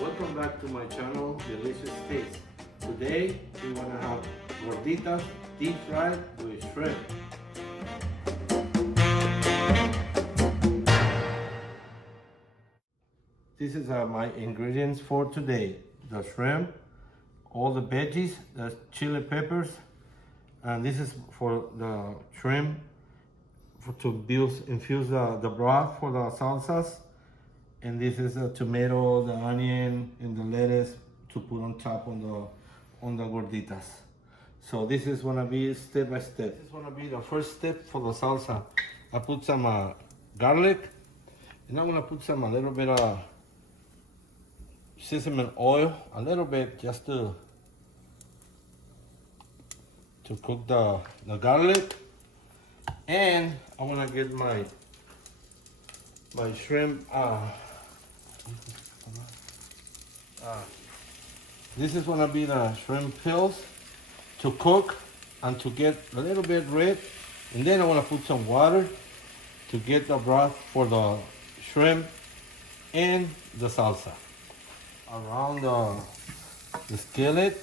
Welcome back to my channel, Delicious Taste. Today we want to have gorditas deep fried with shrimp. This is my ingredients for today. The shrimp, all the veggies, the chili peppers, and this is for the shrimp to infuse the broth for the salsas. And this is the tomato, the onion, and the lettuce to put on top on the gorditas. So this is gonna be step by step. This is gonna be the first step for the salsa. I put some garlic, and I'm gonna put a little bit of sesame oil, a little bit just to cook the garlic. And I'm gonna get my shrimp. This is gonna be the shrimp pills to cook and to get a little bit red. And then I wanna put some water to get the broth for the shrimp and the salsa. Around the skillet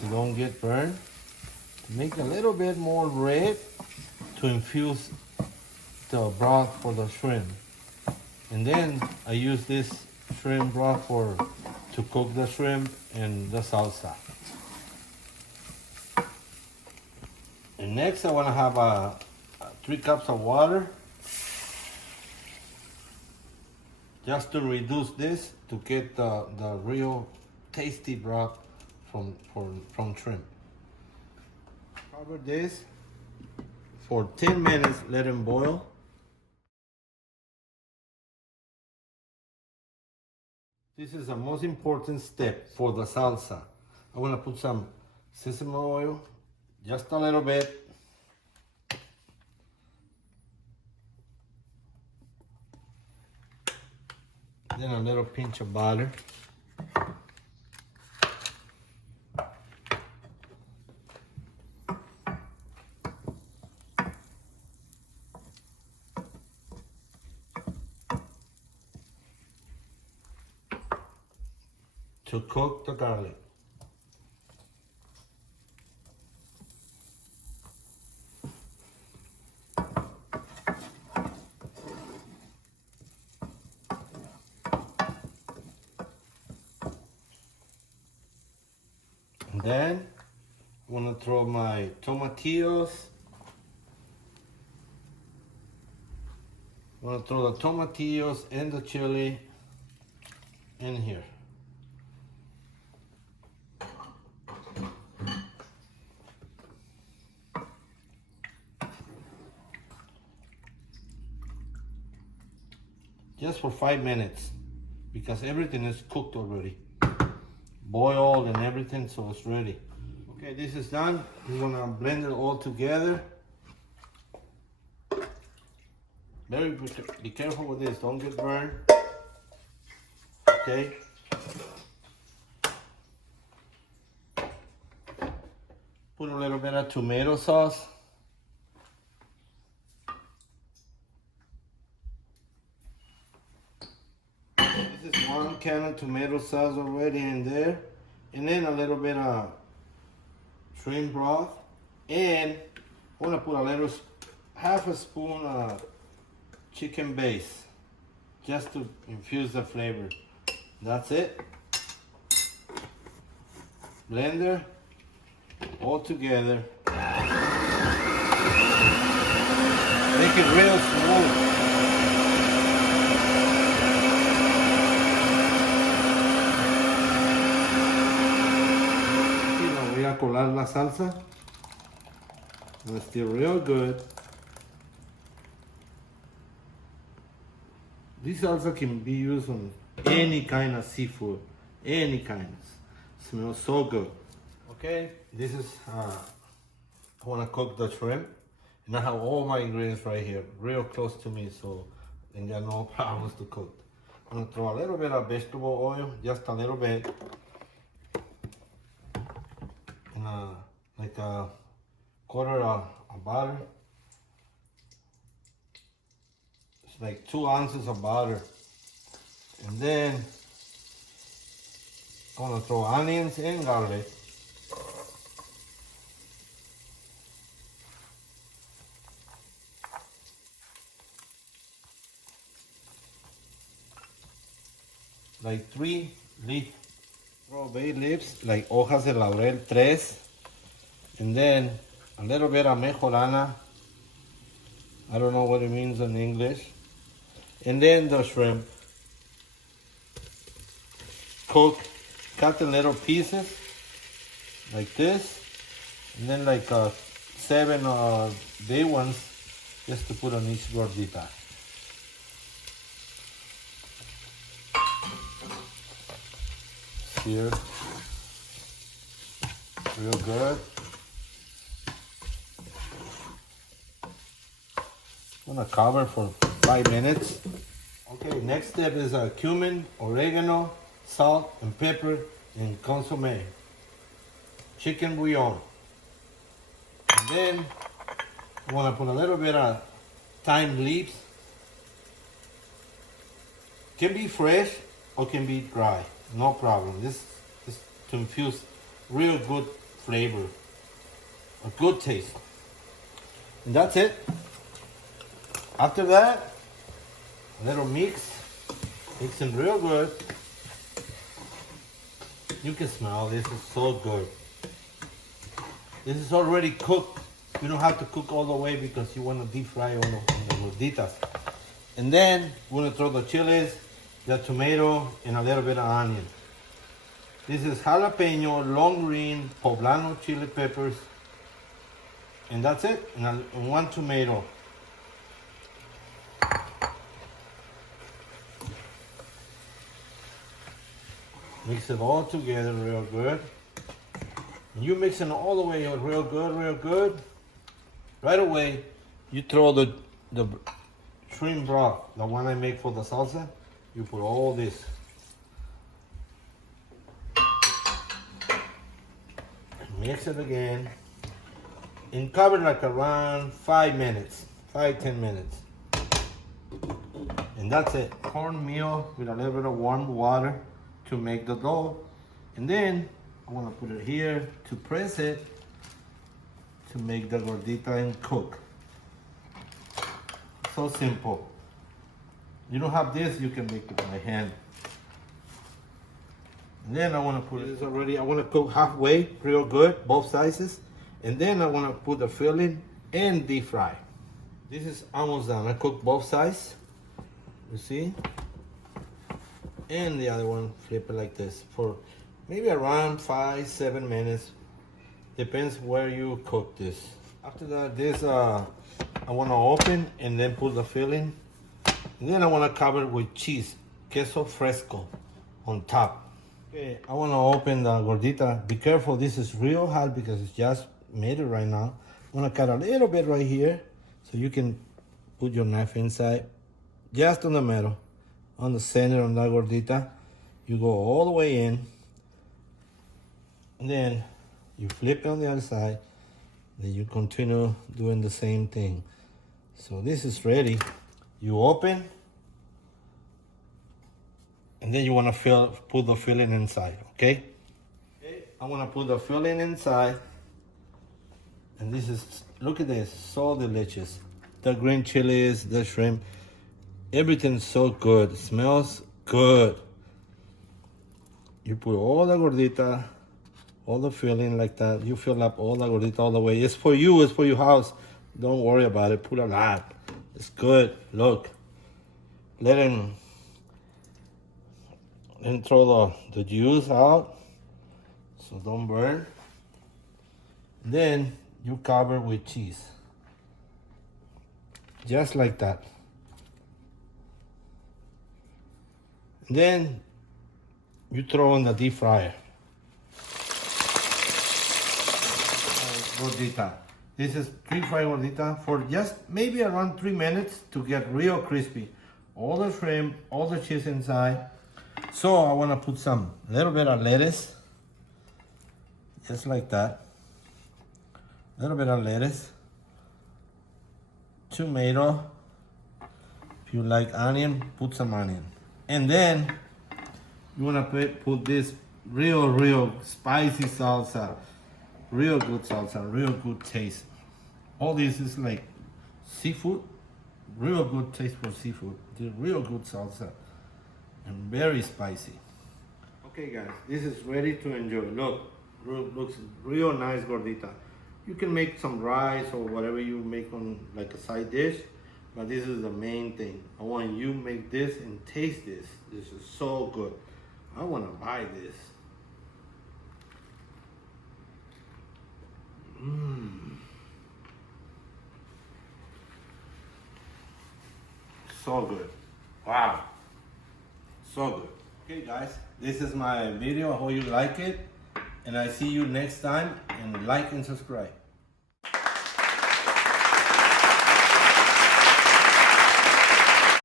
to don't get burned. To make a little bit more red to infuse the broth for the shrimp. And then I use this shrimp broth to cook the shrimp and the salsa. And next I want to have 3 cups of water just to reduce this to get the real tasty broth from shrimp. Cover this for 10 minutes, let them boil. This is the most important step for the salsa. I'm gonna put some sesame oil, just a little bit. Then a little pinch of butter. To cook the garlic. And then I'm gonna throw my tomatillos. I'm gonna throw the tomatillos and the chili in here. Just for 5 minutes, because everything is cooked already, boiled and everything, so it's ready. Okay, this is done. We're gonna blend it all together. Be careful with this, don't get burned. Okay. Put a little bit of tomato sauce. This is 1 can of tomato sauce already in there. And then a little bit of shrimp broth. And I'm gonna put half a spoon of chicken base, just to infuse the flavor. That's it. Blender all together. Make it real smooth. Voy a colar la salsa. It's still real good. This salsa can be used on any kind of seafood, any kind. Smells so good. Okay, this is I want to cook the shrimp, and I have all my ingredients right here, real close to me, so I got no problems to cook. I'm gonna throw a little bit of vegetable oil, just a little bit, and like a quarter of butter. It's like 2 ounces of butter. And then I'm gonna throw onions and garlic. Like 3 leaf, bay leaves, like hojas de laurel, 3. And then a little bit of mejorana. I don't know what it means in English. And then the shrimp. Cook, cut in little pieces, like this. And then like 7 day ones, just to put on each gordita. Here, real good. I'm gonna cover for 5 minutes. Okay, next step is cumin, oregano, salt, and pepper, and consomme. Chicken bouillon. And then I wanna put a little bit of thyme leaves. Can be fresh or can be dry, no problem. This is to infuse real good flavor, a good taste. And that's it. After that, a little mixing real good. You can smell this is so good. This is already cooked. You don't have to cook all the way because you want to deep fry on the gorditas. And then we're gonna throw the chilies, the tomato, and a little bit of onion. This is jalapeno, long green, poblano chili peppers. And that's it, and 1 tomato. Mix it all together real good. And you mixing it all the way real good. Right away, you throw the shrimp broth, the one I make for the salsa. You put all this. Mix it again. And cover like around 5 minutes, 5-10 minutes. And that's it. Cornmeal with a little bit of warm water to make the dough. And then I want to put it here to press it to make the gordita and cook. So simple. You don't have this, you can make it by hand. And then I want to put this already, I want to cook halfway real good, both sizes. And then I want to put the filling and deep fry. This is almost done. I cooked both sides, you see? And the other one, flip it like this for maybe around 5-7 minutes. Depends where you cook this. After that, this I want to open and then put the filling. And then I want to cover it with cheese, queso fresco on top. Okay, I want to open the gordita. Be careful, this is real hot because it's just made it right now. I want to cut a little bit right here so you can put your knife inside, just on the middle, on the center of the gordita. You go all the way in, and then you flip it on the other side, then you continue doing the same thing. So this is ready. You open, and then you want to put the filling inside, okay? I want to put the filling inside, and this is, look at this, so delicious. The green chilies, the shrimp, everything's so good. It smells good. You put all the gordita, all the filling like that. You fill up all the gordita all the way. It's for you, it's for your house. Don't worry about it, put a lot. It's good, look. Let him throw the juice out, so don't burn. Then you cover with cheese. Just like that. Then you throw in the deep fryer. Gordita. This is deep fried gordita for just maybe around 3 minutes to get real crispy. All the shrimp, all the cheese inside. So I want to put a little bit of lettuce, just like that. A little bit of lettuce, tomato. If you like onion, put some onion. And then you want to put this real spicy salsa, real good salsa, real good taste. All this is like seafood, real good taste for seafood, the real good salsa, and very spicy. Okay guys, this is ready to enjoy. Look, looks real nice gordita. You can make some rice or whatever you make on like a side dish, but this is the main thing. I want you to make this and taste this. This is so good. I want to buy this. So good. Wow. So good. Okay guys, this is my video. I hope you like it. And I see you next time, and like and subscribe.